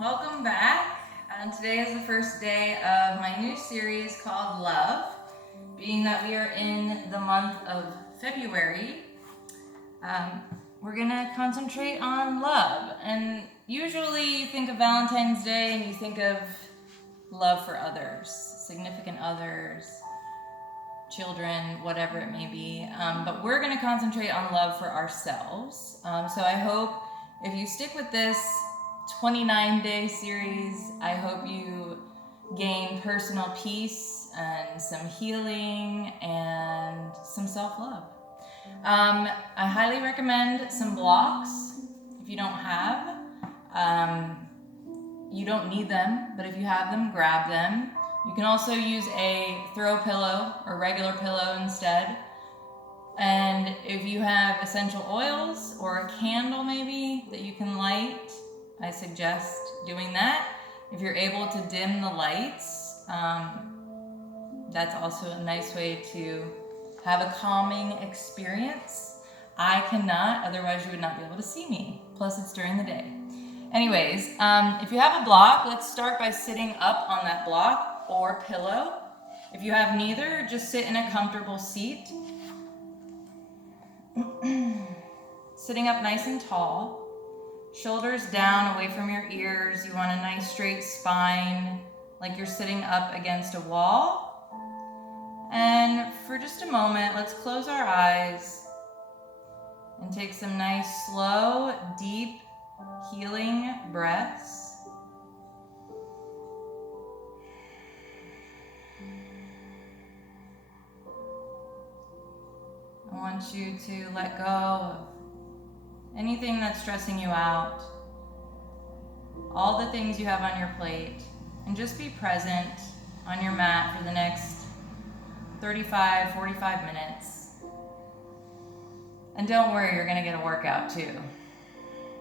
Welcome back. Today is the first day of my new series called Love. Being that we are in the month of February, we're gonna concentrate on love. And usually you think of Valentine's Day and you think of love for others, significant others, children, whatever it may be. But we're gonna concentrate on love for ourselves. So I hope if you stick with this 29-day series, I hope you gain personal peace and some healing and some self-love. I highly recommend some blocks. If you don't have, you don't need them, but if you have them, grab them. You can also use a throw pillow or regular pillow instead. And if you have essential oils or a candle maybe that you can light, I suggest doing that. If you're able to dim the lights, that's also a nice way to have a calming experience. I cannot, otherwise you would not be able to see me. Plus it's during the day. Anyways, if you have a block, let's start by sitting up on that block or pillow. If you have neither, just sit in a comfortable seat. Sitting up nice and tall. Shoulders down, away from your ears. You want a nice straight spine, like you're sitting up against a wall. And for just a moment, let's close our eyes and take some nice, slow, deep, healing breaths. I want you to let go of anything that's stressing you out, all the things you have on your plate, and just be present on your mat for the next 35, 45 minutes. And don't worry, you're gonna get a workout too.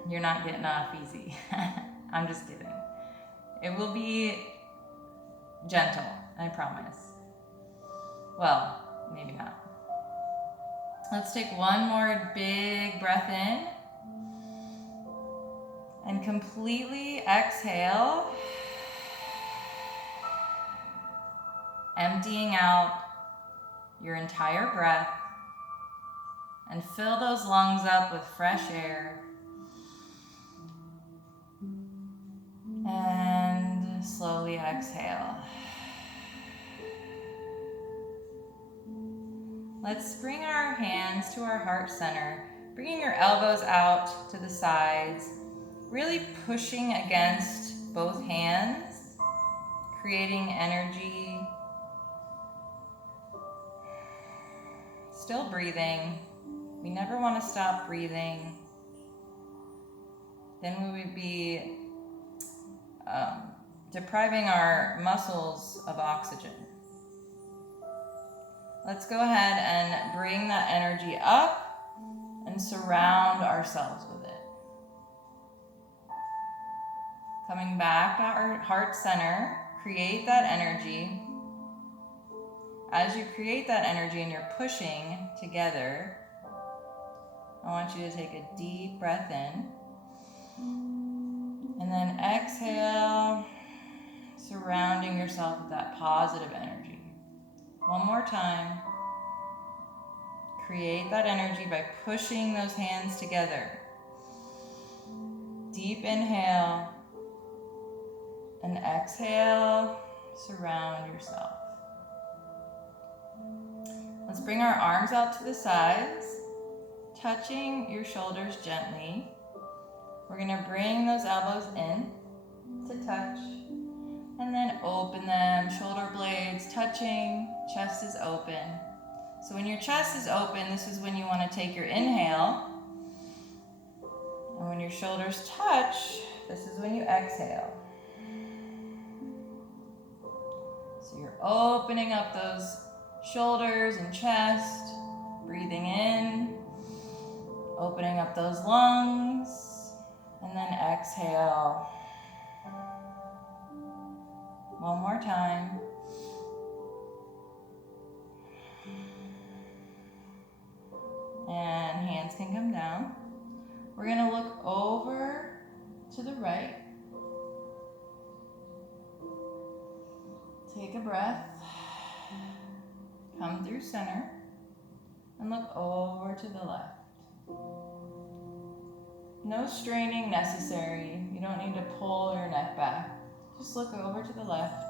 You're not getting off easy. I'm just kidding. It will be gentle, I promise. Well, maybe not. Let's take one more big breath in. And completely exhale, emptying out your entire breath, and fill those lungs up with fresh air. And slowly exhale. Let's bring our hands to our heart center, bringing your elbows out to the sides, really pushing against both hands, creating energy. Still breathing. We never want to stop breathing. Then we would be depriving our muscles of oxygen. Let's go ahead and bring that energy up and surround ourselves with it. Coming back to our heart center, create that energy. As you create that energy and you're pushing together, I want you to take a deep breath in. And then exhale, surrounding yourself with that positive energy. One more time. Create that energy by pushing those hands together. Deep inhale. And exhale, surround yourself. Let's bring our arms out to the sides, touching your shoulders gently. We're gonna bring those elbows in to touch, and then open them, shoulder blades touching, chest is open. So when your chest is open, this is when you wanna take your inhale. And when your shoulders touch, this is when you exhale. So you're opening up those shoulders and chest, breathing in, opening up those lungs, and then exhale. One more time. And hands can come down. We're going to look over to the right. Take a breath. Come through center and look over to the left. No straining necessary. You don't need to pull your neck back. Just look over to the left.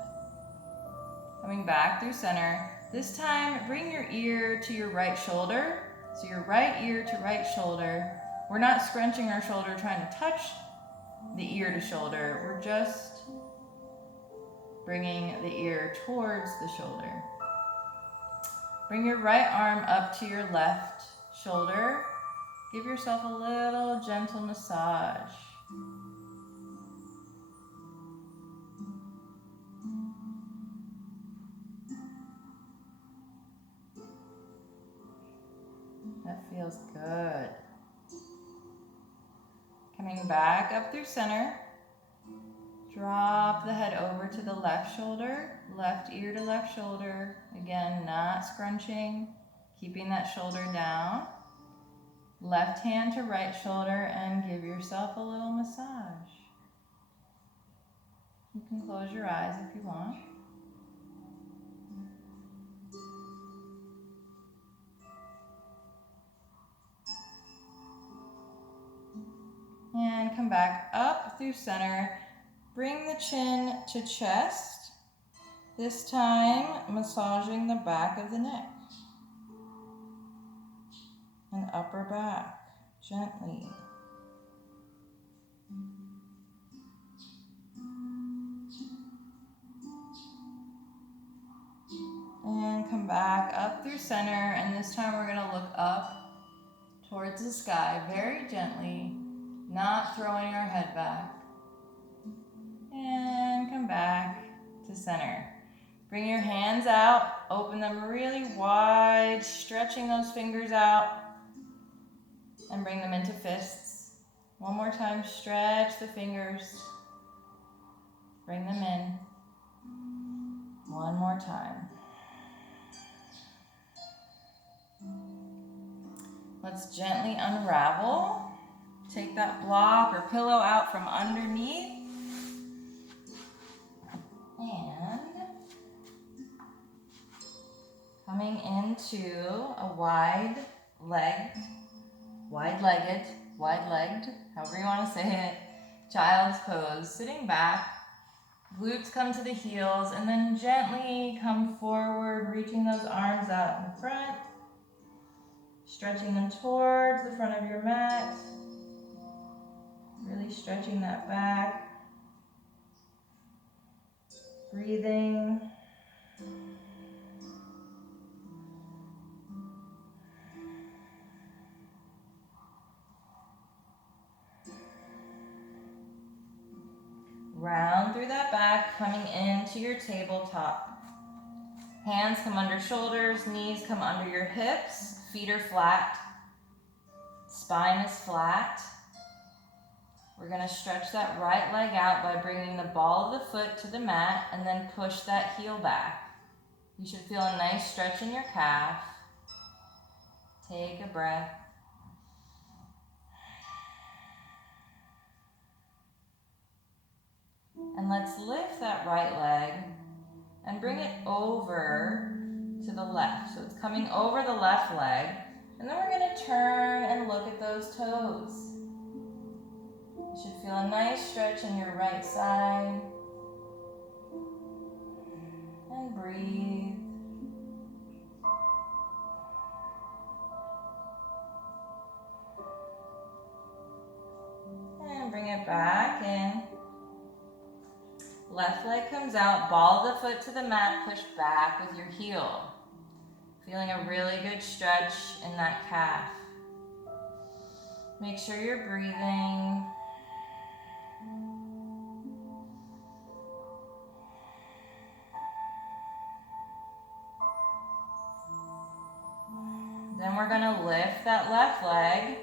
Coming back through center. This time, bring your ear to your right shoulder. So your right ear to right shoulder. We're not scrunching our shoulder trying to touch the ear to shoulder. We're just bringing the ear towards the shoulder. Bring your right arm up to your left shoulder. Give yourself a little gentle massage. That feels good. Coming back up through center. Drop the head over to the left shoulder, left ear to left shoulder. Again, not scrunching, keeping that shoulder down. Left hand to right shoulder and give yourself a little massage. You can close your eyes if you want. And come back up through center. Bring the chin to chest. This time, massaging the back of the neck and upper back gently. And come back up through center, and this time we're going to look up towards the sky very gently, not throwing our head back. And come back to center. Bring your hands out, open them really wide, stretching those fingers out, and bring them into fists. One more time, stretch the fingers, bring them in. One more time. Let's gently unravel. Take that block or pillow out from underneath. And coming into a wide-legged, however you want to say it, child's pose. Sitting back, glutes come to the heels, and then gently come forward, reaching those arms out in front, stretching them towards the front of your mat, really stretching that back. Breathing. Round through that back, coming into your tabletop. Hands come under shoulders, knees come under your hips, feet are flat, spine is flat. We're going to stretch that right leg out by bringing the ball of the foot to the mat and then push that heel back. You should feel a nice stretch in your calf. Take a breath. And let's lift that right leg and bring it over to the left. So it's coming over the left leg. And then we're going to turn and look at those toes. You should feel a nice stretch in your right side. And breathe. And bring it back in. Left leg comes out, ball of the foot to the mat, push back with your heel. Feeling a really good stretch in that calf. Make sure you're breathing. Then we're going to lift that left leg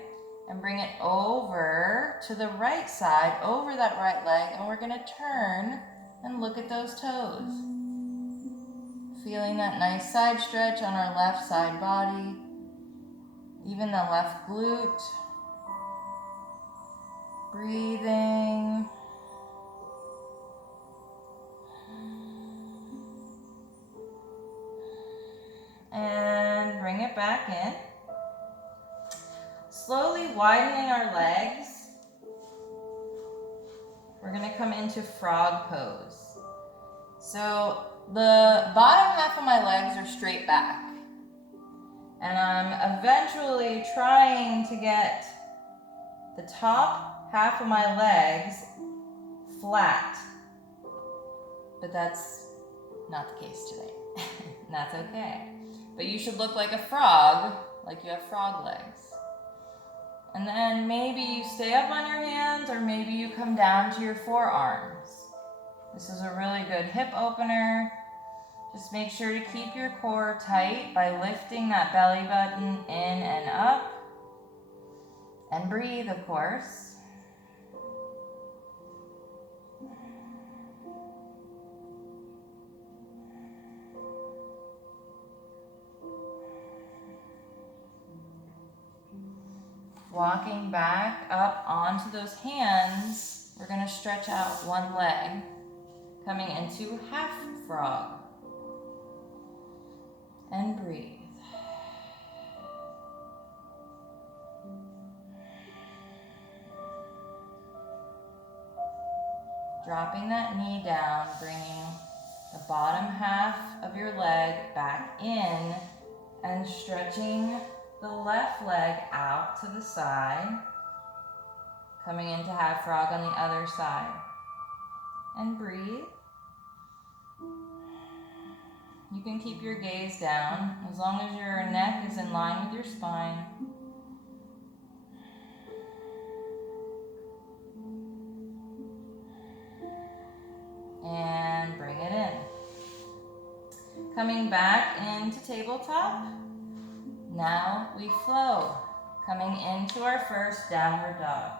and bring it over to the right side, over that right leg, and we're going to turn and look at those toes. Feeling that nice side stretch on our left side body, even the left glute. Breathing. back in. Slowly widening our legs. We're gonna come into frog pose. So the bottom half of my legs are straight back. And I'm eventually trying to get the top half of my legs flat. But that's not the case today. And that's okay. But you should look like a frog, like you have frog legs. And then maybe you stay up on your hands, or maybe you come down to your forearms. This is a really good hip opener. Just make sure to keep your core tight by lifting that belly button in and up. And breathe, of course. Walking back up onto those hands, we're going to stretch out one leg, coming into half frog. And breathe. Dropping that knee down, bringing the bottom half of your leg back in and stretching the left leg out to the side, coming into half frog on the other side. And breathe. You can keep your gaze down as long as your neck is in line with your spine. And bring it in. Coming back into tabletop. Now we flow, coming into our first downward dog.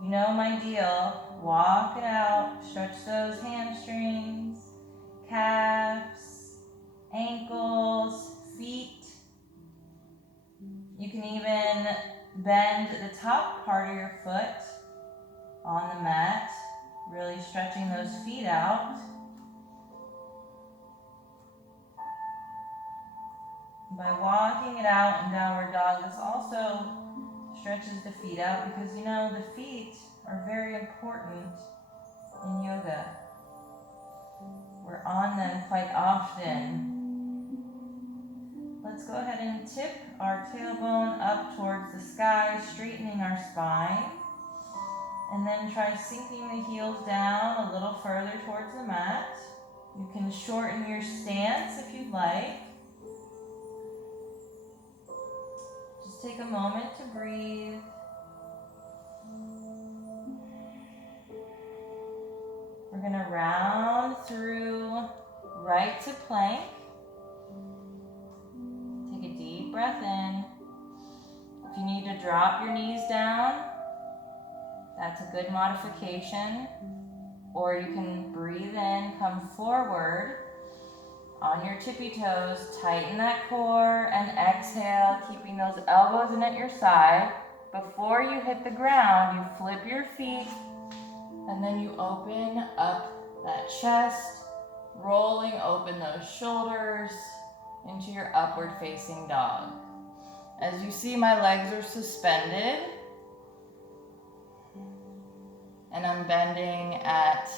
You know my deal, walk it out, stretch those hamstrings, calves, ankles, feet. You can even bend the top part of your foot on the mat, really stretching those feet out. By walking it out in downward dog, this also stretches the feet out because you know the feet are very important in yoga. We're on them quite often. Let's go ahead and tip our tailbone up towards the sky, straightening our spine. And then try sinking the heels down a little further towards the mat. You can shorten your stance if you'd like. Just take a moment to breathe. We're going to round through right to plank. Take a deep breath in. If you need to drop your knees down, that's a good modification. Or you can breathe in, come forward on your tippy toes, tighten that core, and exhale, keeping those elbows in at your side. Before you hit the ground, you flip your feet, and then you open up that chest, rolling open those shoulders into your upward facing dog. As you see, my legs are suspended, and I'm bending at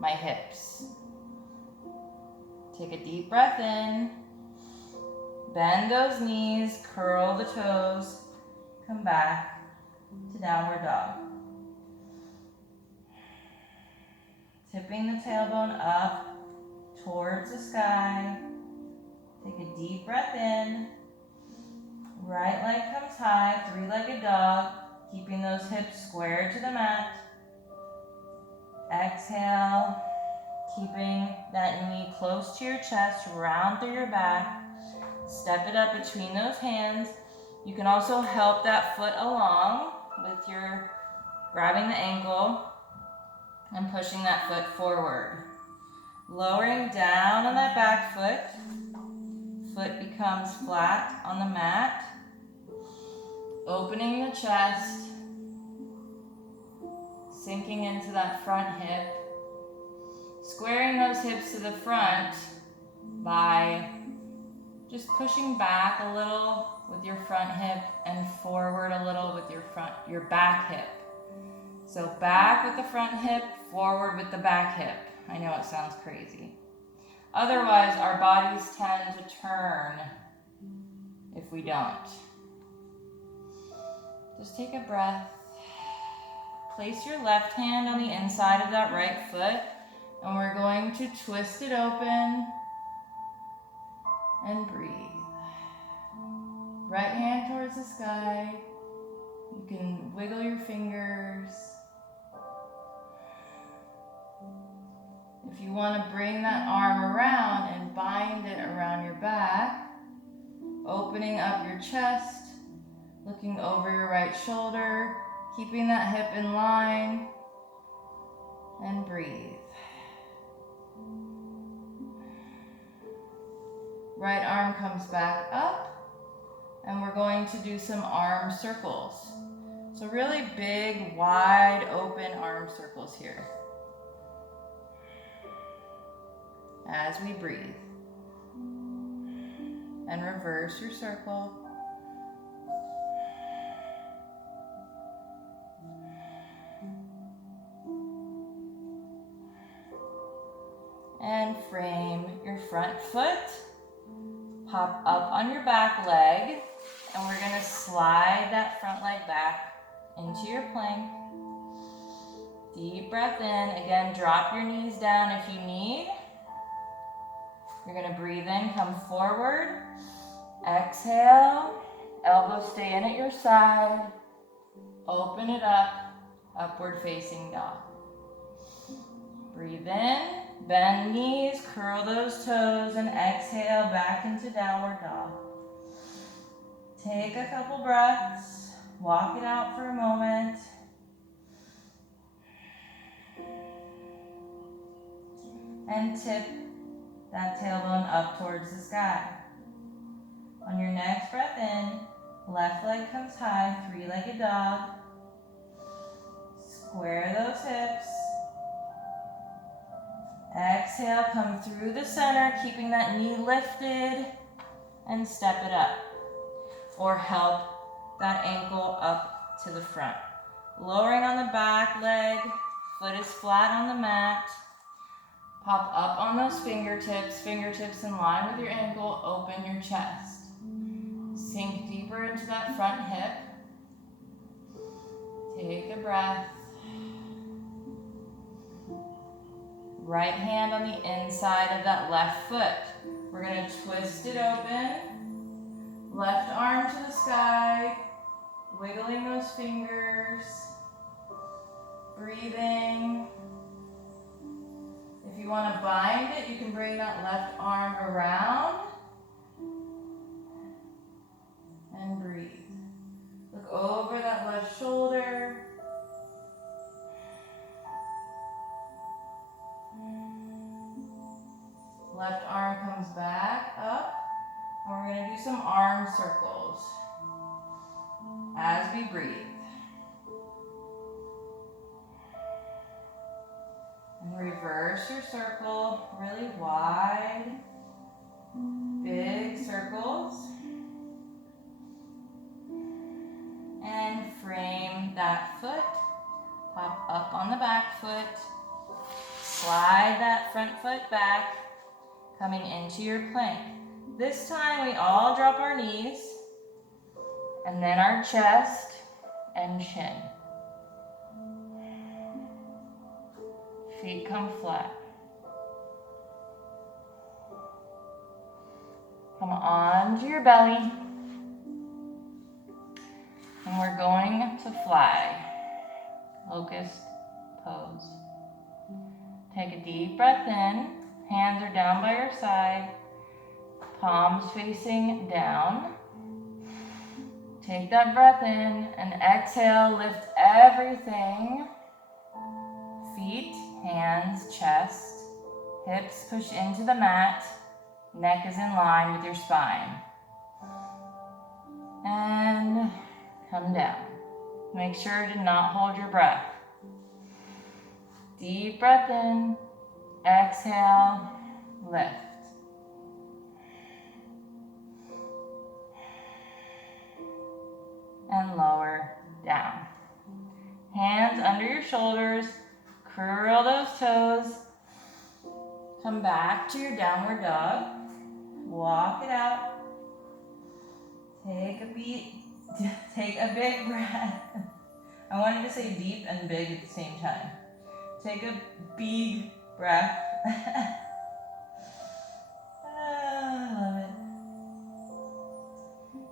my hips. Take a deep breath in, bend those knees, curl the toes, come back to downward dog. Tipping the tailbone up towards the sky. Take a deep breath in, right leg comes high, three-legged dog, keeping those hips square to the mat. Exhale, keeping that knee close to your chest, round through your back. Step it up between those hands. You can also help that foot along with your grabbing the ankle and pushing that foot forward. Lowering down on that back foot. Foot becomes flat on the mat. Opening the chest. Sinking into that front hip. Squaring those hips to the front by Just pushing back a little with your front hip and forward a little with your back hip. So back with the front hip, forward with the back hip. I know it sounds crazy. Otherwise, our bodies tend to turn if we don't. Just take a breath. Place your left hand on the inside of that right foot, and we're going to twist it open and breathe. Right hand towards the sky. You can wiggle your fingers. If you want to bring that arm around and bind it around your back, opening up your chest, looking over your right shoulder, keeping that hip in line, and breathe. Right arm comes back up, and we're going to do some arm circles. So really big, wide open arm circles here. As we breathe. And reverse your circle. And frame your front foot. Pop up on your back leg. And we're going to slide that front leg back into your plank. Deep breath in. Again, drop your knees down if you need. You're going to breathe in, come forward. Exhale. Elbows stay in at your side. Open it up. Upward facing dog. Breathe in. Bend knees. Curl those toes. And exhale back into downward dog. Take a couple breaths. Walk it out for a moment. And tip that tailbone up towards the sky. On your next breath in, left leg comes high, three-legged dog. Square those hips. Exhale, come through the center, keeping that knee lifted, and step it up. Or help that ankle up to the front. Lowering on the back leg, foot is flat on the mat. Pop up on those fingertips in line with your ankle, open your chest. Sink deeper into that front hip. Take a breath. Right hand on the inside of that left foot. We're going to twist it open. Left arm to the sky. Wiggling those fingers. Breathing. If you want to bind it, you can bring that left arm around. And breathe. Look over that left shoulder. Left arm comes back up. And we're going to do some arm circles as we breathe. And reverse your circle, really wide, big circles. And frame that foot. Pop up on the back foot. Slide that front foot back, coming into your plank. This time we all drop our knees, and then our chest and chin. Feet come flat. Come onto your belly. And we're going to fly. Locust pose. Take a deep breath in. Hands are down by your side. Palms facing down. Take that breath in and exhale. Lift everything. Feet, hands, chest, hips push into the mat. Neck is in line with your spine. And come down. Make sure to not hold your breath. Deep breath in. Exhale. Lift. and lower down. Hands under your shoulders, curl those toes. Come back to your downward dog. Walk it out. Take a big breath. I wanted to say deep and big at the same time. Take a big breath. Love it.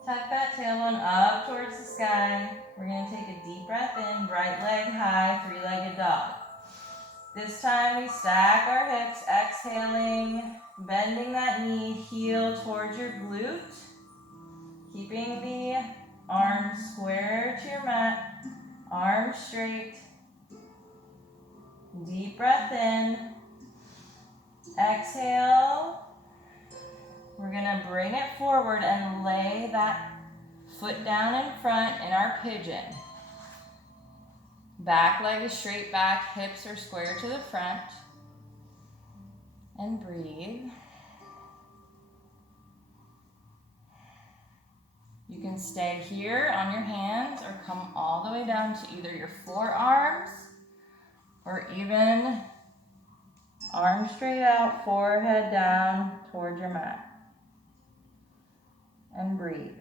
Tuck that tailbone up towards the sky. We're going to take a deep breath in, right leg high, three-legged dog. This time we stack our hips, exhaling, bending that knee, heel towards your glute. Keeping the arms square to your mat, arms straight. Deep breath in. Exhale. We're gonna bring it forward and lay that foot down in front in our pigeon. Back leg is straight back, hips are square to the front. And breathe. You can stay here on your hands or come all the way down to either your forearms or even arms straight out, forehead down towards your mat. And breathe.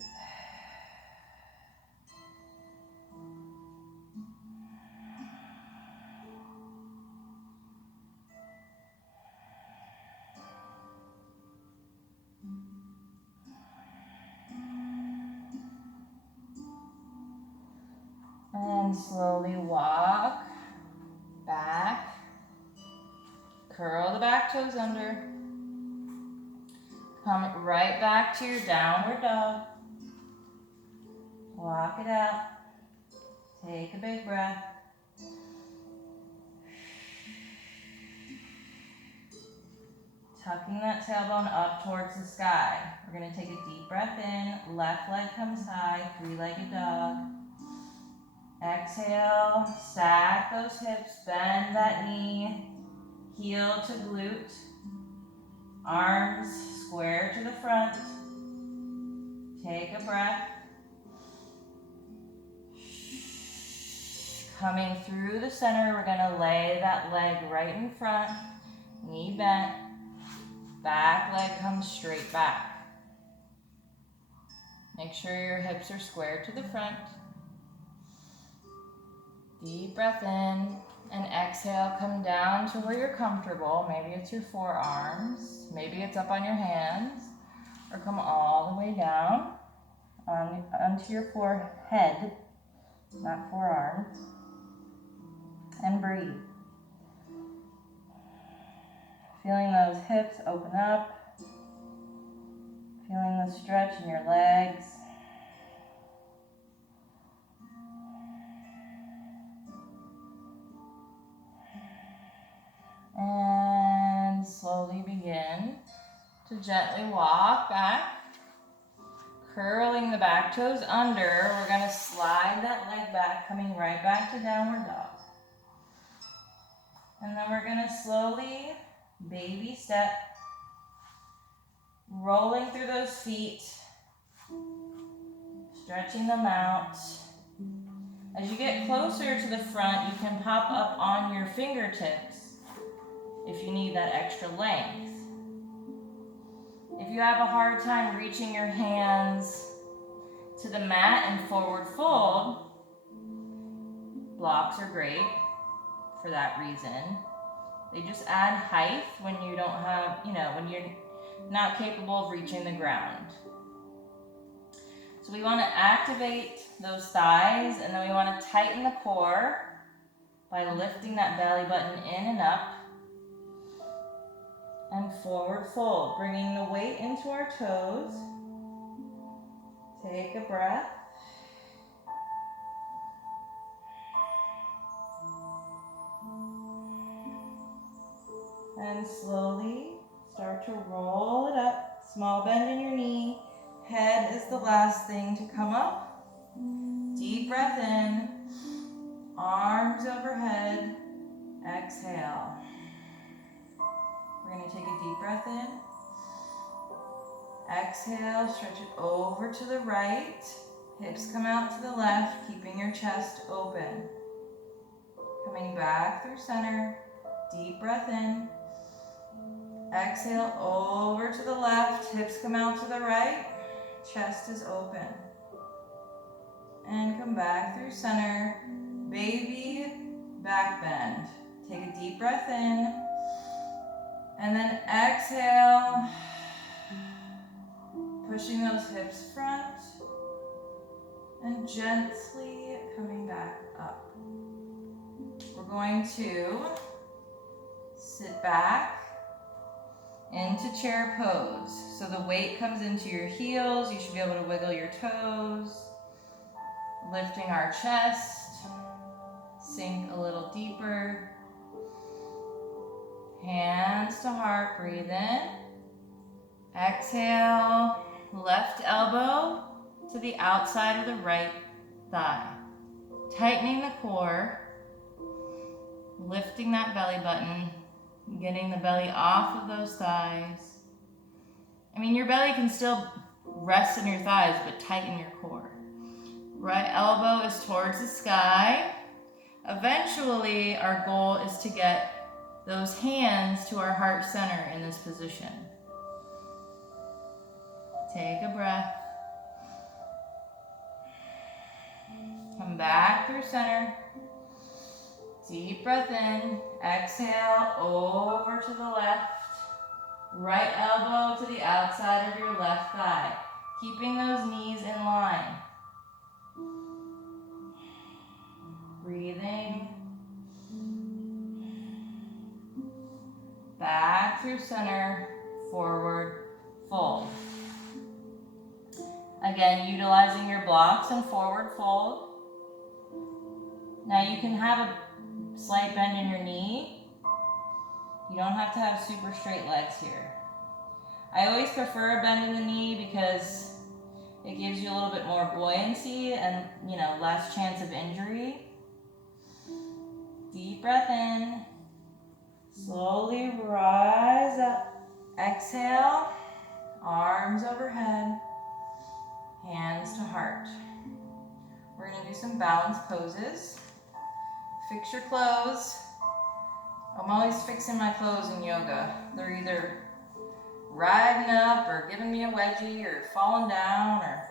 And slowly walk back. Curl the back toes under. Come right back to your downward dog. Walk it out. Take a big breath. Tucking that tailbone up towards the sky. We're going to take a deep breath in. Left leg comes high, three-legged dog. Exhale, stack those hips, bend that knee, heel to glute, arms square to the front. Take a breath. Coming through the center, we're going to lay that leg right in front, knee bent, back leg comes straight back. Make sure your hips are square to the front. Deep breath in and exhale, come down to where you're comfortable. Maybe it's your forearms, maybe it's up on your hands, or come all the way down onto your forehead, not forearms, and breathe. Feeling those hips open up, feeling the stretch in your legs. And slowly begin to gently walk back, curling the back toes under. We're going to slide that leg back, coming right back to downward dog. And then we're going to slowly, baby step, rolling through those feet, stretching them out. As you get closer to the front, you can pop up on your fingertips if you need that extra length. If you have a hard time reaching your hands to the mat and forward fold, blocks are great for that reason. They just add height when you don't have, when you're not capable of reaching the ground. So we want to activate those thighs, and then we want to tighten the core by lifting that belly button in and up. And forward fold, bringing the weight into our toes. Take a breath. And slowly start to roll it up. Small bend in your knee. Head is the last thing to come up. Deep breath in. Arms overhead. Exhale. We're going to take a deep breath in. Exhale, stretch it over to the right. Hips come out to the left, keeping your chest open. Coming back through center. Deep breath in. Exhale over to the left. Hips come out to the right. Chest is open. And come back through center. Baby back bend. Take a deep breath in. And then exhale. Pushing those hips front. And gently coming back up. We're going to sit back into chair pose. So the weight comes into your heels. You should be able to wiggle your toes. Lifting our chest. Sink a little deeper. Hands to heart. Breathe in. Exhale. Left elbow to the outside of the right thigh. Tightening the core, lifting that belly button, getting the belly off of those thighs. I mean, your belly can still rest in your thighs, but tighten your core. Right elbow is towards the sky. Eventually, our goal is to get those hands to our heart center in this position. Take a breath. Come back through center. Deep breath in. Exhale over to the left. Right elbow to the outside of your left thigh. Keeping those knees in line. Breathing. Back through center. Forward fold. Again, utilizing your blocks and forward fold. Now you can have a slight bend in your knee. You don't have to have super straight legs here. I always prefer a bend in the knee because it gives you a little bit more buoyancy and, less chance of injury. Deep breath in. Slowly rise up. Exhale. Arms overhead. Hands to heart. We're going to do some balance poses. Fix your clothes. I'm always fixing my clothes in yoga. They're either riding up or giving me a wedgie or falling down or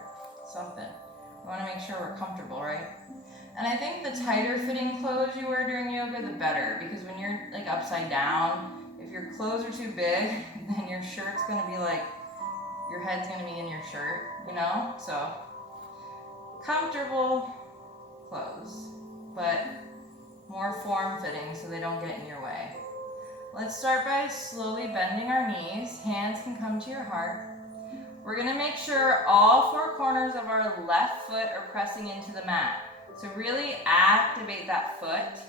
something. We want to make sure we're comfortable, right? And I think the tighter fitting clothes you wear during yoga, the better. Because when you're like upside down, if your clothes are too big, then your shirt's going to be like, your head's going to be in your shirt, So comfortable clothes, but more form-fitting so they don't get in your way. Let's start by slowly bending our knees. Hands can come to your heart. We're going to make sure all four corners of our left foot are pressing into the mat. So really activate that foot,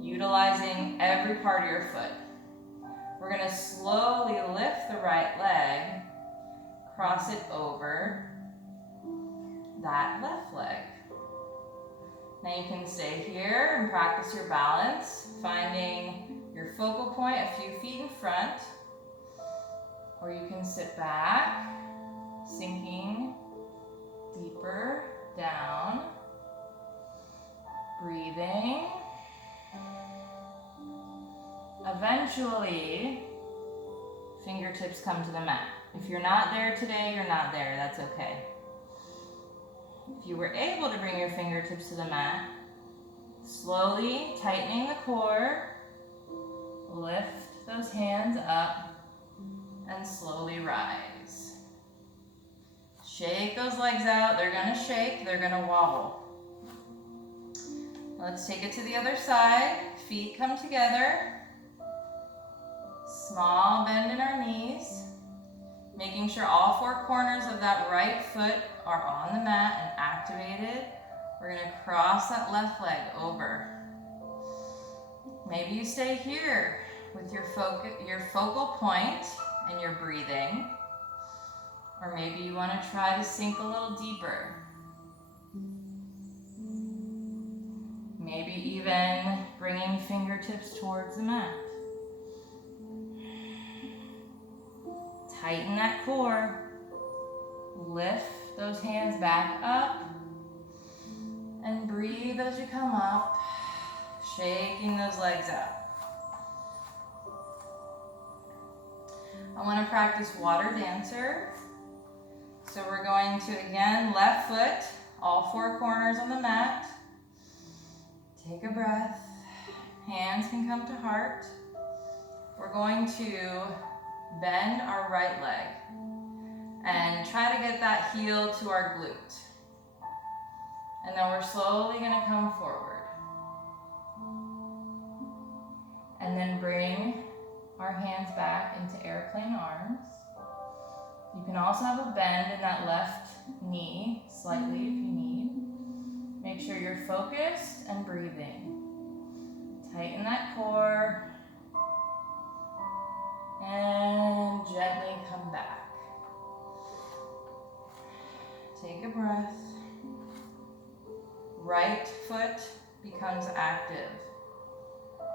utilizing every part of your foot. We're going to slowly lift the right leg, cross it over that left leg. Now you can stay here and practice your balance, finding your focal point a few feet in front, or you can sit back, sinking deeper down, breathing. Eventually, fingertips come to the mat. If you're not there today, you're not there. That's okay. If you were able to bring your fingertips to the mat, slowly tightening the core, lift those hands up and slowly rise. Shake those legs out. They're going to shake. They're going to wobble. Let's take it to the other side. Feet come together. Small bend in our knees. Making sure all four corners of that right foot are on the mat and activated. We're going to cross that left leg over. Maybe you stay here with your focal point and your breathing. Or maybe you want to try to sink a little deeper. Maybe even bringing fingertips towards the mat. Tighten that core. Lift those hands back up and breathe as you come up, shaking those legs out. I want to practice water dancer. So we're going to, again, left foot, all four corners on the mat. Take a breath. Hands can come to heart. We're going to bend our right leg and try to get that heel to our glute. And then we're slowly going to come forward. And then bring our hands back into airplane arms. You can also have a bend in that left knee slightly if you need. Make sure you're focused and breathing. Tighten that core. And gently come back. Take a breath. Right foot becomes active.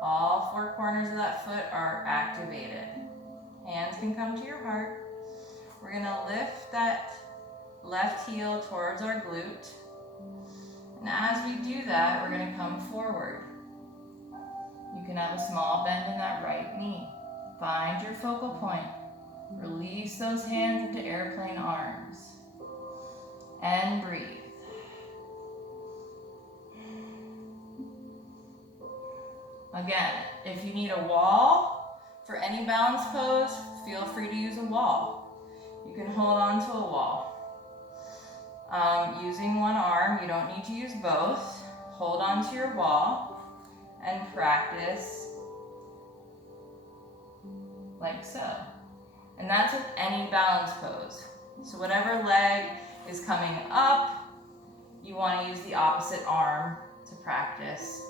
All four corners of that foot are activated. Hands can come to your heart. We're going to lift that left heel towards our glute. And as we do that, we're going to come forward. You can have a small bend in that right knee. Find your focal point. Release those hands into airplane arms. And breathe. Again, if you need a wall for any balance pose, feel free to use a wall. You can hold on to a wall. Using one arm, you don't need to use both. Hold on to your wall and practice like so. And that's with any balance pose. So whatever leg is coming up, you want to use the opposite arm to practice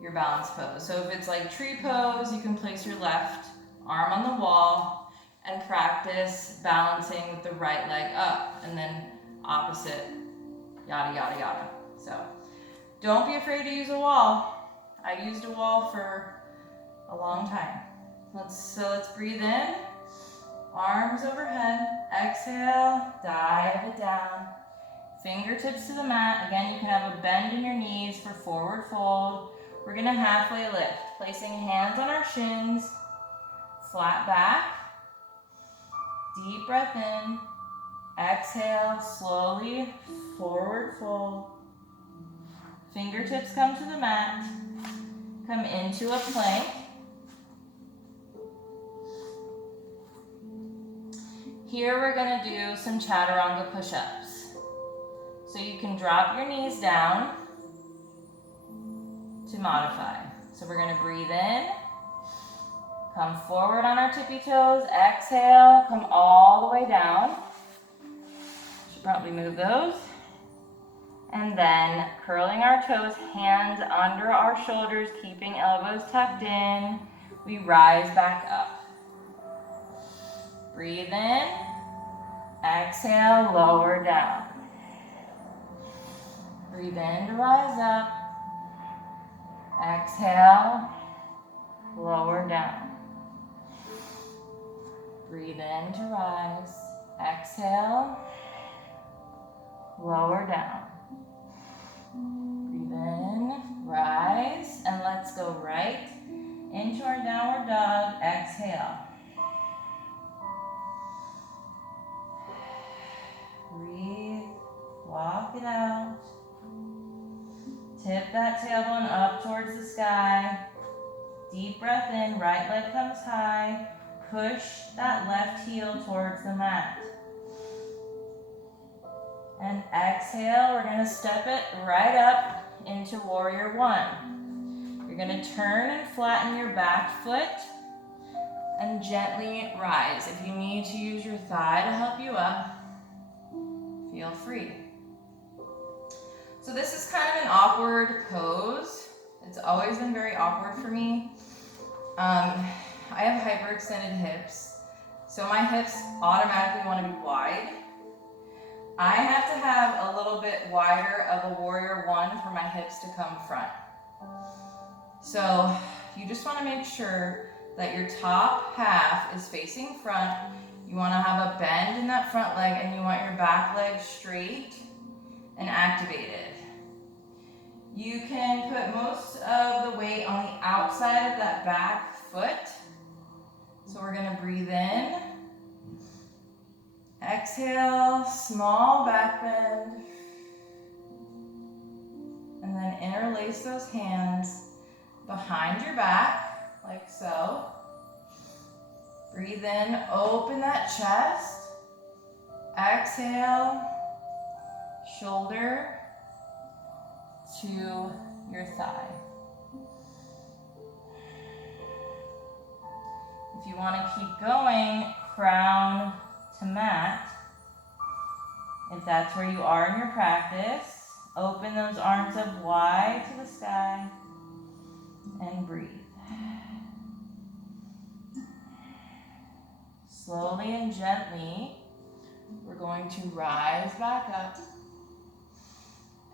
your balance pose. So if it's like tree pose, you can place your left arm on the wall and practice balancing with the right leg up, and then opposite, yada, yada, yada. So don't be afraid to use a wall. I used a wall for a long time. Let's breathe in, arms overhead, exhale, dive it down. Fingertips to the mat. Again, you can have a bend in your knees for forward fold. We're gonna halfway lift, placing hands on our shins, flat back, deep breath in, exhale, slowly, forward fold. Fingertips come to the mat, come into a plank. Here we're gonna do some chaturanga push-ups. So you can drop your knees down to modify. So we're gonna breathe in, come forward on our tippy toes, exhale, come all the way down. Should probably move those. And then curling our toes, hands under our shoulders, keeping elbows tucked in, we rise back up. Breathe in, exhale, lower down. Breathe in to rise up. Exhale, lower down. Breathe in to rise. Exhale, lower down. Breathe in, rise, and let's go right into our downward dog. Exhale. Breathe, walk it out. Tip that tailbone up towards the sky. Deep breath in, right leg comes high. Push that left heel towards the mat. And exhale, we're gonna step it right up into warrior one. You're gonna turn and flatten your back foot and gently rise. If you need to use your thigh to help you up, feel free. So this is kind of an awkward pose. It's always been very awkward for me. I have hyperextended hips, so my hips automatically want to be wide. I have to have a little bit wider of a warrior one for my hips to come front. So you just want to make sure that your top half is facing front You want to have a bend in that front leg and you want your back leg straight and activated. You can put most of the weight on the outside of that back foot. So we're going to breathe in. Exhale, small back bend. And then interlace those hands behind your back, like so. Breathe in, open that chest. Exhale, shoulder to your thigh. If you want to keep going, crown to mat. If that's where you are in your practice, open those arms up wide to the sky and breathe. Slowly and gently, we're going to rise back up.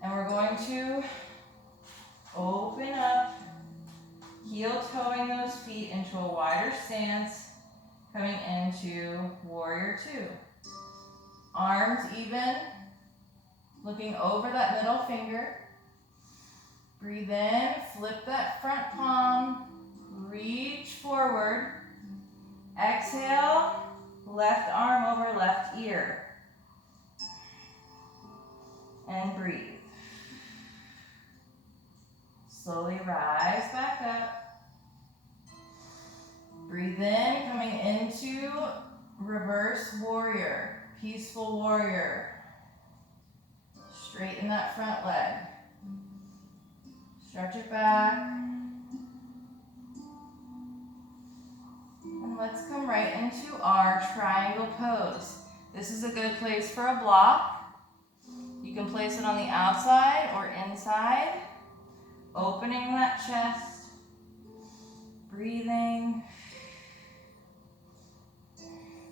And we're going to open up, heel toeing those feet into a wider stance, coming into warrior two. Arms even, looking over that middle finger. Breathe in, flip that front palm, reach forward. Exhale, left arm over left ear. And breathe. Slowly rise back up. Breathe in, coming into reverse warrior, peaceful warrior. Straighten that front leg. Stretch it back. And let's come right into our triangle pose. This is a good place for a block. You can place it on the outside or inside. Opening that chest, breathing,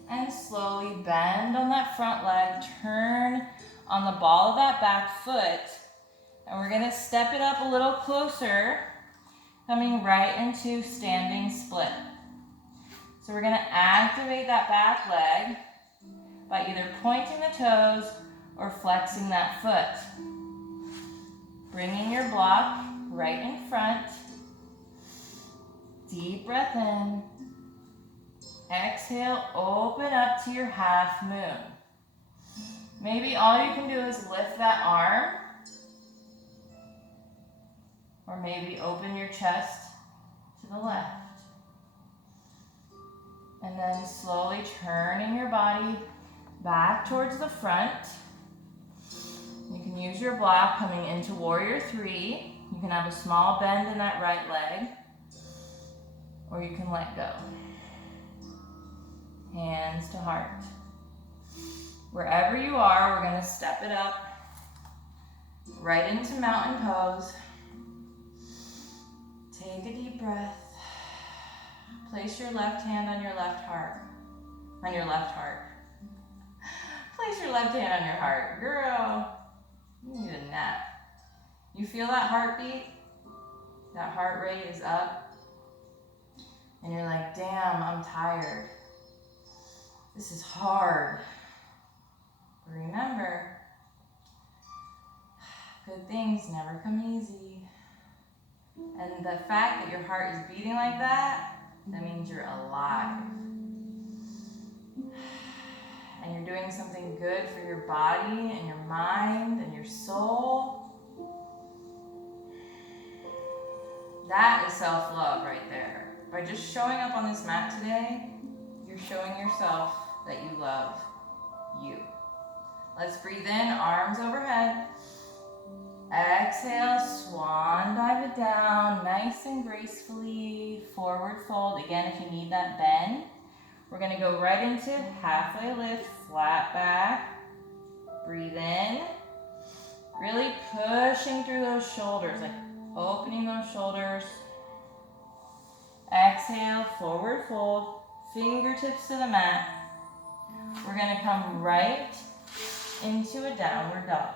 and slowly bend on that front leg, turn on the ball of that back foot, and we're going to step it up a little closer, coming right into standing split. So we're going to activate that back leg by either pointing the toes or flexing that foot. Bringing your block right in front. Deep breath in. Exhale, open up to your half moon. Maybe all you can do is lift that arm. Or maybe open your chest to the left. And then slowly turning your body back towards the front. You can use your block coming into warrior three. You can have a small bend in that right leg, or you can let go. Hands to heart. Wherever you are, we're going to step it up right into mountain pose. Take a deep breath. Place your left hand on your left heart. On your left heart. Place your left hand on your heart. Girl, you need a nap. You feel that heartbeat? That heart rate is up. And you're like, damn, I'm tired. This is hard. But remember, good things never come easy. And the fact that your heart is beating like that, that means you're alive. And you're doing something good for your body and your mind and your soul. That is self-love right there. By just showing up on this mat today, you're showing yourself that you love you. Let's breathe in, arms overhead. Exhale, swan dive it down, nice and gracefully. Forward fold. Again, if you need that bend. We're going to go right into halfway lift, flat back. Breathe in. Really pushing through those shoulders, like opening those shoulders. Exhale, forward fold, fingertips to the mat. We're going to come right into a downward dog.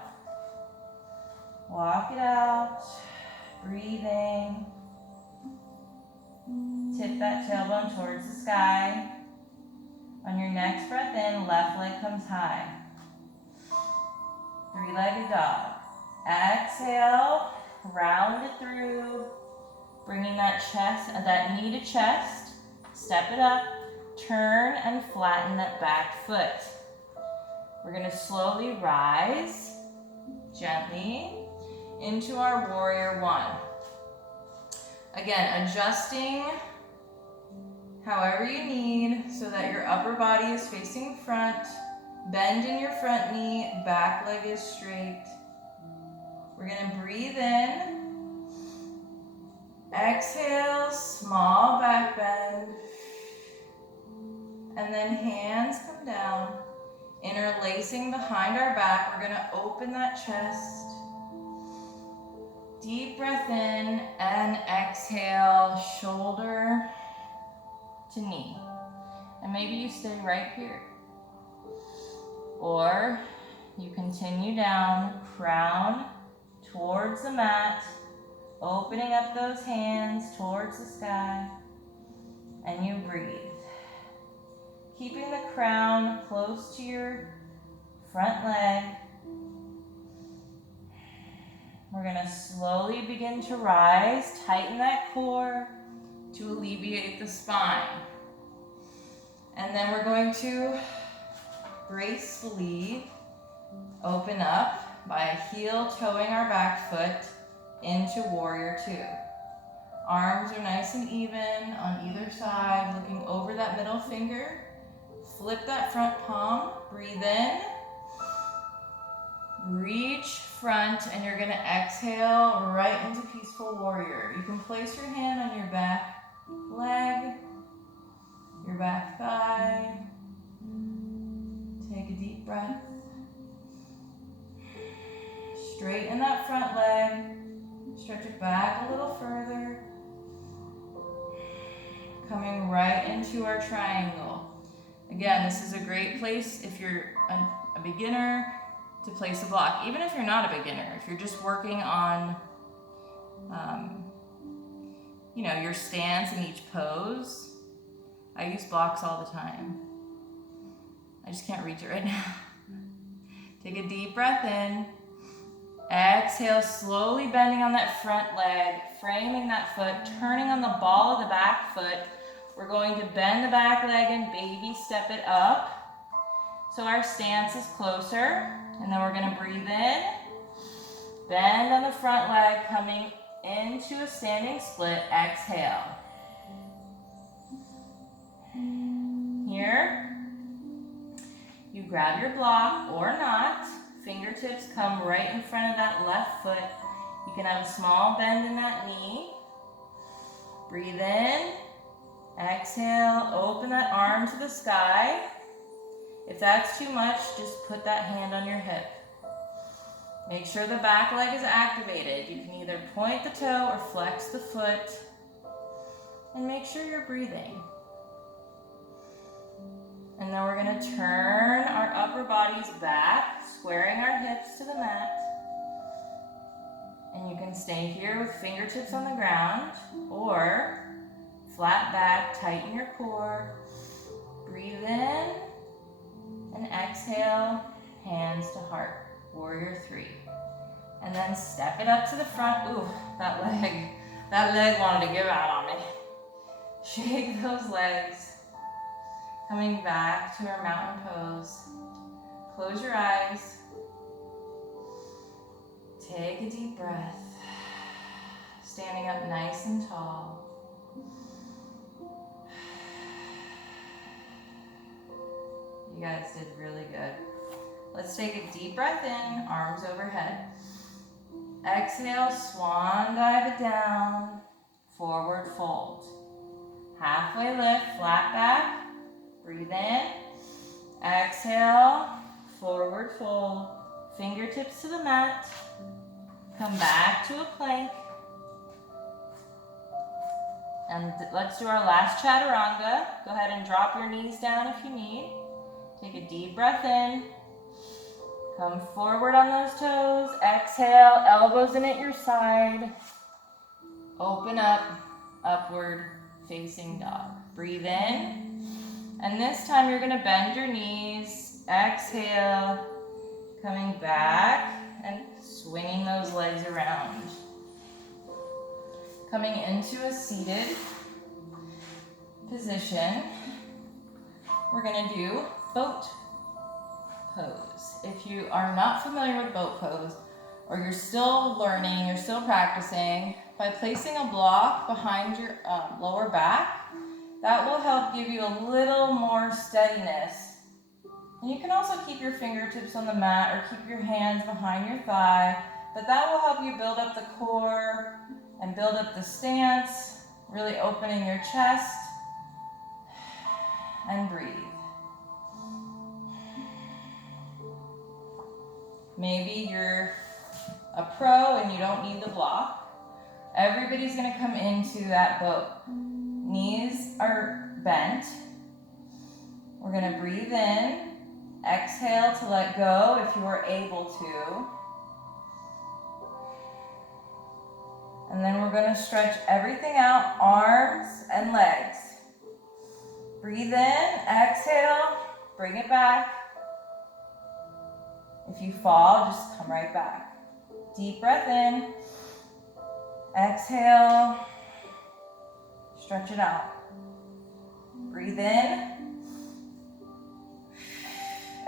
Walk it out, breathing. Tip that tailbone towards the sky. On your next breath in, left leg comes high. Three-legged dog. Exhale, round it through, bringing that knee to chest. Step it up, turn and flatten that back foot. We're going to slowly rise, gently, into our warrior one. Again, adjusting however you need so that your upper body is facing front. Bend in your front knee, back leg is straight. We're going to breathe in. Exhale, small back bend. And then hands come down. Interlacing behind our back, we're going to open that chest. Deep breath in and exhale, shoulder to knee. And maybe you stay right here. Or you continue down, crown towards the mat, opening up those hands towards the sky, and you breathe. Keeping the crown close to your front leg. We're going to slowly begin to rise, tighten that core to alleviate the spine. And then we're going to gracefully open up by heel toeing our back foot into warrior two. Arms are nice and even on either side, looking over that middle finger. Flip that front palm, breathe in. Reach front, and you're going to exhale right into peaceful warrior. You can place your hand on your back leg, your back thigh. Take a deep breath. Straighten that front leg. Stretch it back a little further. Coming right into our triangle. Again, this is a great place if you're a beginner to place a block. Even if you're not a beginner, if you're just working on, your stance in each pose. I use blocks all the time. I just can't reach it right now. Take a deep breath in. Exhale, slowly bending on that front leg, framing that foot, turning on the ball of the back foot. We're going to bend the back leg and baby step it up so our stance is closer. And then we're going to breathe in. Bend on the front leg, coming into a standing split. Exhale. Here, you grab your block or not. Fingertips come right in front of that left foot. You can have a small bend in that knee. Breathe in. Exhale, open that arm to the sky. If that's too much, just put that hand on your hip. Make sure the back leg is activated. You can either point the toe or flex the foot. And make sure you're breathing. And then we're going to turn our upper bodies back, squaring our hips to the mat. And you can stay here with fingertips on the ground, or flat back, tighten your core. Breathe in and exhale, hands to heart. Warrior three. And then step it up to the front. Ooh, that leg wanted to give out on me. Shake those legs. Coming back to our mountain pose. Close your eyes. Take a deep breath. Standing up nice and tall. You guys did really good. Let's take a deep breath in, arms overhead. Exhale, swan dive it down, forward fold. Halfway lift, flat back. Breathe in. Exhale, forward fold. Fingertips to the mat. Come back to a plank. And let's do our last chaturanga. Go ahead and drop your knees down if you need. Take a deep breath in. Come forward on those toes. Exhale, elbows in at your side. Open up, upward facing dog. Breathe in. And this time you're gonna bend your knees, exhale, coming back and swinging those legs around. Coming into a seated position, we're gonna do boat pose. If you are not familiar with boat pose, or you're still learning, you're still practicing, by placing a block behind your lower back, that will help give you a little more steadiness. And you can also keep your fingertips on the mat or keep your hands behind your thigh, but that will help you build up the core and build up the stance, really opening your chest, and breathe. Maybe you're a pro and you don't need the block. Everybody's gonna come into that boat. Knees are bent. We're gonna breathe in, exhale to let go if you are able to. And then we're gonna stretch everything out, arms and legs. Breathe in, exhale, bring it back. If you fall, just come right back. Deep breath in, exhale, stretch it out. Breathe in,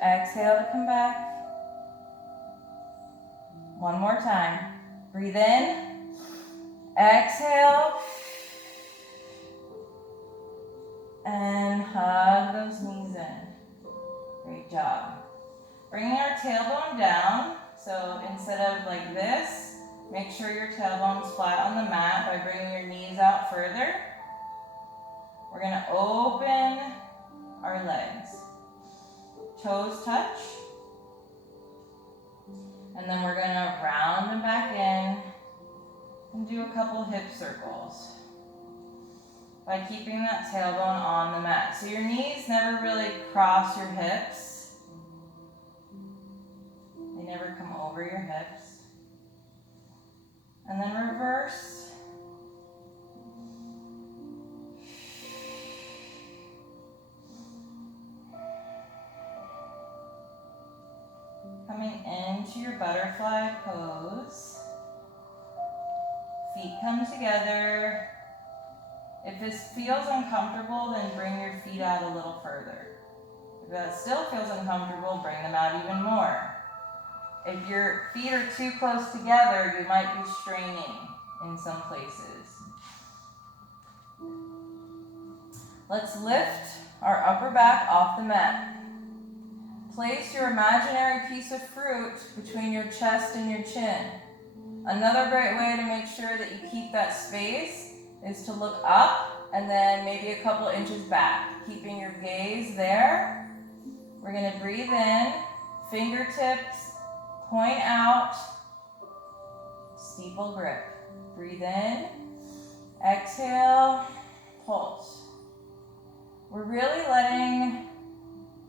exhale to come back. One more time. Breathe in, exhale, and hug those knees in. Great job. Bringing our tailbone down, so instead of like this, make sure your tailbone's flat on the mat by bringing your knees out further. We're gonna open our legs. Toes touch. And then we're gonna round them back in and do a couple hip circles by keeping that tailbone on the mat. So your knees never really cross your hips. They never come over your hips. And then reverse. Coming into your butterfly pose. Feet come together. If this feels uncomfortable, then bring your feet out a little further. If that still feels uncomfortable, bring them out even more. If your feet are too close together, you might be straining in some places. Let's lift our upper back off the mat. Place your imaginary piece of fruit between your chest and your chin. Another great way to make sure that you keep that space is to look up and then maybe a couple inches back, keeping your gaze there. We're gonna breathe in, fingertips point out, steeple grip. Breathe in, exhale, pulse. We're really letting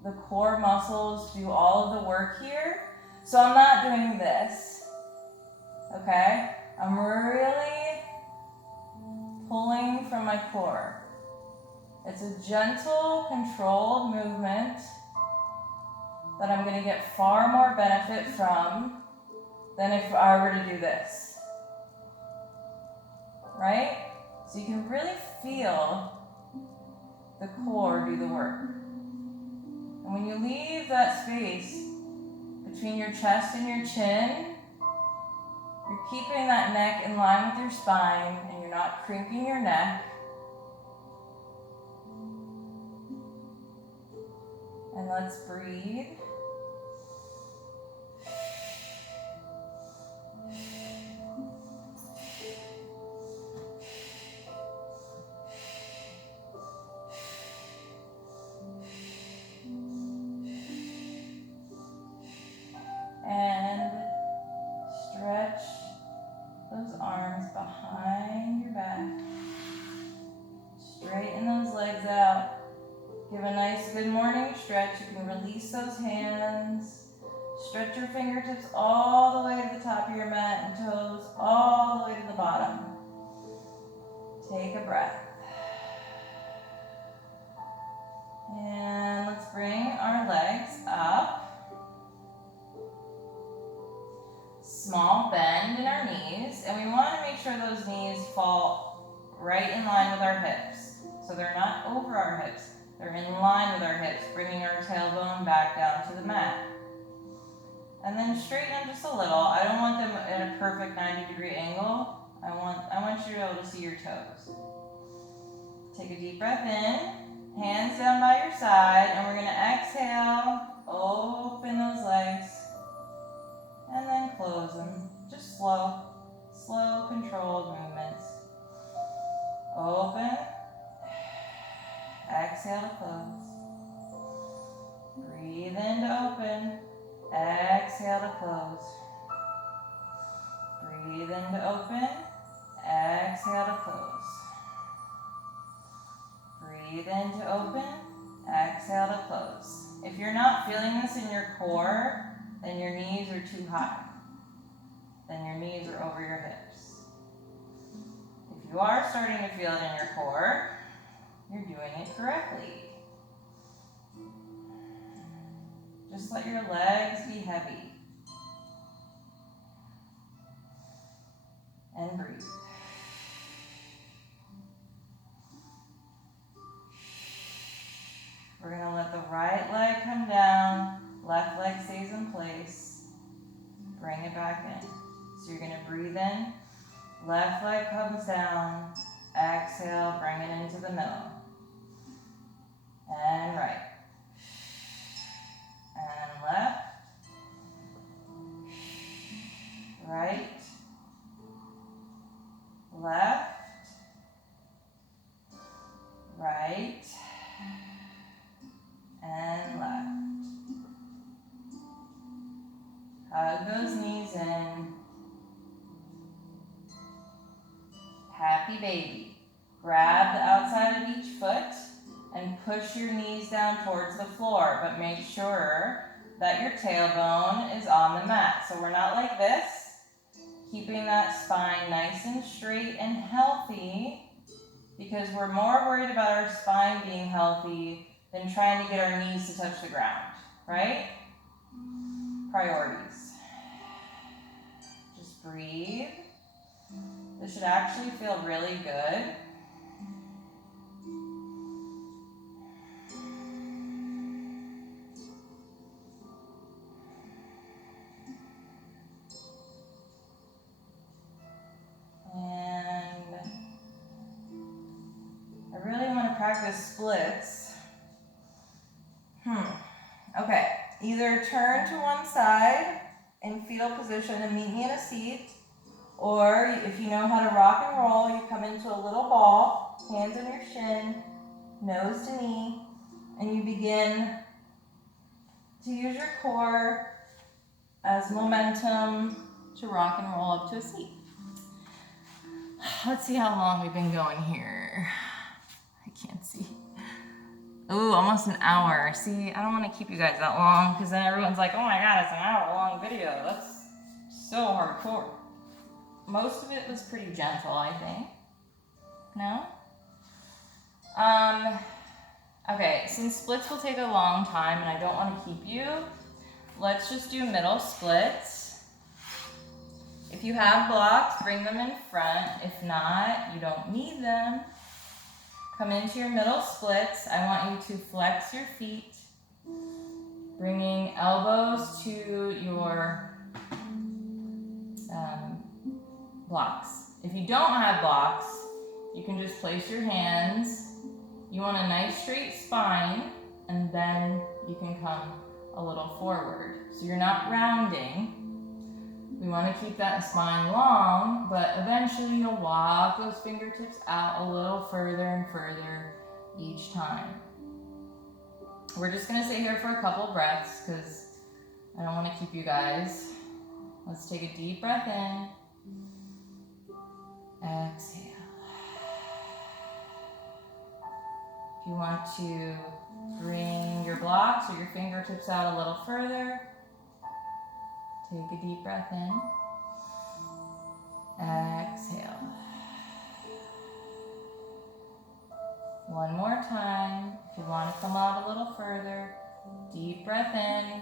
the core muscles do all of the work here. So I'm not doing this, okay? I'm really pulling from my core. It's a gentle, controlled movement that I'm gonna get far more benefit from than if I were to do this, right? So you can really feel the core do the work. And when you leave that space between your chest and your chin, you're keeping that neck in line with your spine and you're not crinking your neck. And let's breathe. And stretch those arms behind your back. Straighten those legs out. Give a nice good morning stretch. You can release those hands. Stretch your fingertips all the way to the top of your mat and toes all the way to the bottom. Take a breath. And let's bring our legs up. Small bend in our knees, and we want to make sure those knees fall right in line with our hips. So they're not over our hips, they're in line with our hips, bringing our tailbone back down to the mat. And then straighten them just a little. I don't want them at a perfect 90-degree angle. I want you to be able to see your toes. Take a deep breath in, hands down by your side, and we're going to exhale, open those legs, and then close them. Just slow, controlled movements. Open, exhale to close. Breathe in to open, exhale to close. Breathe in to open, exhale to close. Breathe in to open, exhale to close. If you're not feeling this in your core, then your knees are too high. Then your knees are over your hips. If you are starting to feel it in your core, you're doing it correctly. Just let your legs be heavy. And breathe. We're going to let the right leg come down, left leg stays in place. Bring it back in. So you're going to breathe in, left leg comes down, exhale, bring it into the middle. And right. And left. Right. Left. Right. And left. Hug those knees in. Happy baby. Grab the outside of each foot and push your knees down towards the floor, but make sure that your tailbone is on the mat. So we're not like this, keeping that spine nice and straight and healthy, because we're more worried about our spine being healthy than trying to get our knees to touch the ground, right? Priorities. Just breathe. This should actually feel really good. And I really want to practice splits. Okay, either turn to one side in fetal position and meet me in a seat, or if you know how to rock and roll, you come into a little ball, hands on your shin, nose to knee, and you begin to use your core as momentum to rock and roll up to a seat. Let's see how long we've been going here. I can't see. Ooh, almost an hour. See, I don't want to keep you guys that long, because then everyone's like, oh my god, it's an hour-long video. That's so hardcore. Most of it was pretty gentle, I think. No? Okay, since splits will take a long time and I don't want to keep you, let's just do middle splits. If you have blocks, bring them in front. If not, you don't need them. Come into your middle splits. I want you to flex your feet, bringing elbows to your blocks. If you don't have blocks, you can just place your hands. You want a nice straight spine, and then you can come a little forward. So you're not rounding. We want to keep that spine long, but eventually you'll walk those fingertips out a little further and further each time. We're just going to stay here for a couple breaths because I don't want to keep you guys. Let's take a deep breath in. Exhale. If you want to bring your blocks or your fingertips out a little further, take a deep breath in. Exhale. One more time. If you want to come out a little further, deep breath in.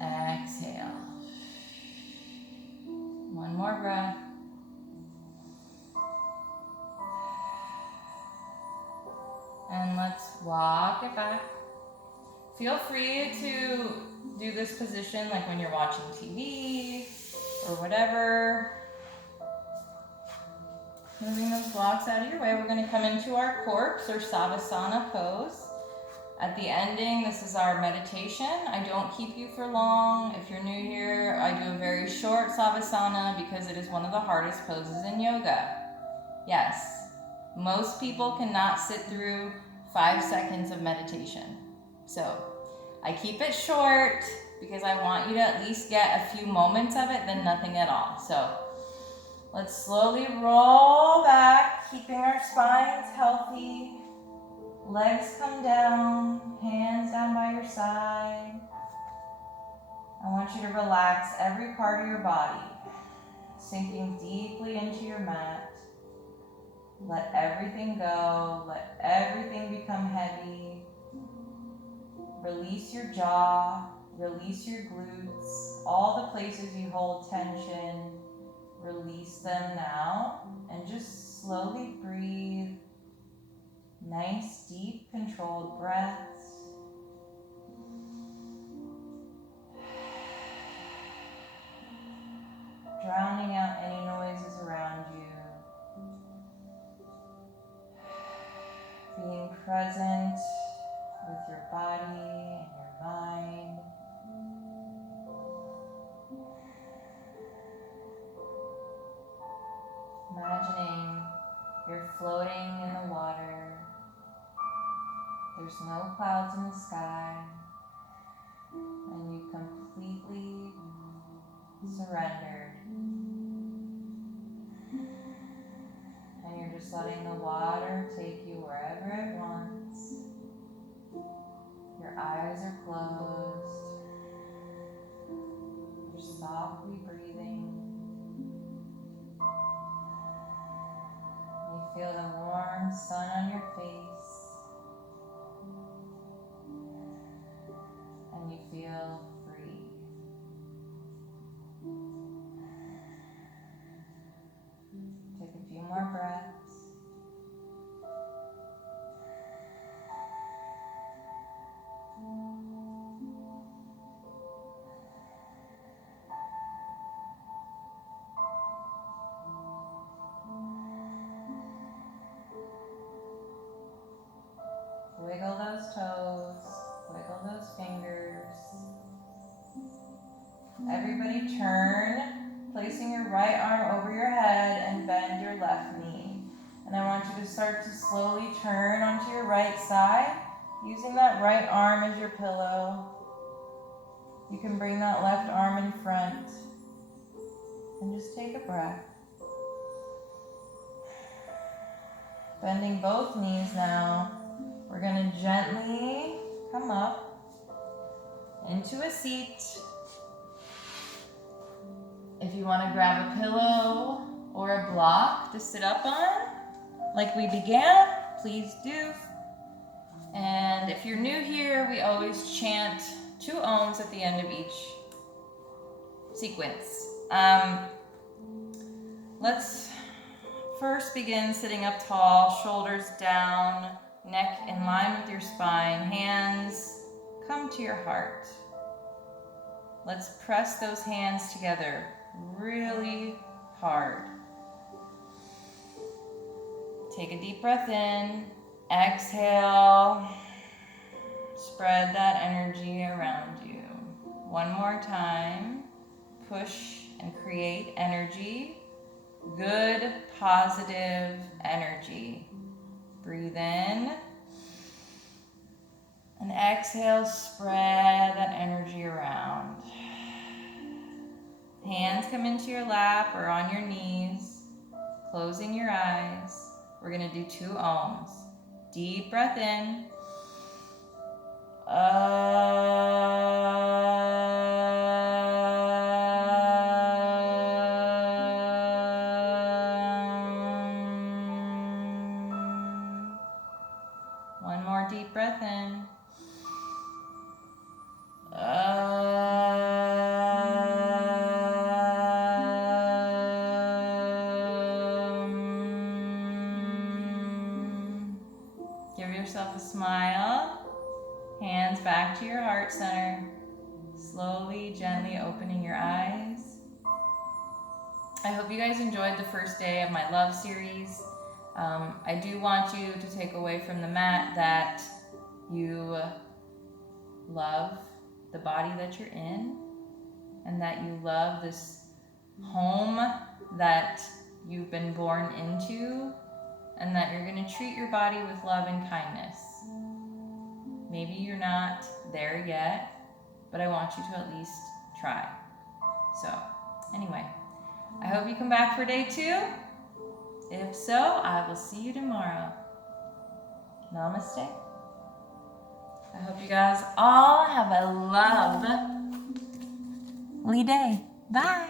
Exhale. One more breath. And let's walk it back. Feel free to do this position like when you're watching TV or whatever. Moving those blocks out of your way, we're going to come into our corpse or Savasana pose. At the ending, this is our meditation. I don't keep you for long. If you're new here, I do a very short Savasana because it is one of the hardest poses in yoga. Yes, most people cannot sit through 5 seconds of meditation. So I keep it short because I want you to at least get a few moments of it than nothing at all. So let's slowly roll back, keeping our spines healthy. Legs come down, hands down by your side. I want you to relax every part of your body, sinking deeply into your mat. Let everything go, let everything become heavy. Release your jaw, release your glutes, all the places you hold tension. Release them now and just slowly breathe. Nice, deep, controlled breaths. Drowning out any noises around you. Being present with your body and your mind. Imagining you're floating in the water. There's no clouds in the sky, and you completely surrendered. And you're just letting the water take you wherever it wants. Your eyes are closed. You're softly breathing. You feel the warm sun on your face. And you feel free. Take a few more breaths. Wiggle those toes, wiggle those fingers. Everybody turn, placing your right arm over your head and bend your left knee. And I want you to start to slowly turn onto your right side, using that right arm as your pillow. You can bring that left arm in front and just take a breath. Bending both knees now. We're going to gently come up into a seat. If you want to grab a pillow or a block to sit up on, like we began, please do. And if you're new here, we always chant 2 ohms at the end of each sequence. Let's first begin sitting up tall, shoulders down, neck in line with your spine, hands come to your heart. Let's press those hands together really hard. Take a deep breath in, exhale, spread that energy around you. One more time, push and create energy, good, positive energy. Breathe in and exhale, spread that energy around. Hands come into your lap or on your knees, closing your eyes. We're going to do 2 ohms. Deep breath in. deep breath in. Give yourself a smile. Hands back to your heart center. Slowly, gently opening your eyes. I hope you guys enjoyed the first day of my love series. I do want you to take away from the mat that you love the body that you're in, and that you love this home that you've been born into, and that you're going to treat your body with love and kindness. Maybe you're not there yet, but I want you to at least try. So, anyway, I hope you come back for day 2. If so, I will see you tomorrow. Namaste. I hope you guys all have a lovely day. Bye.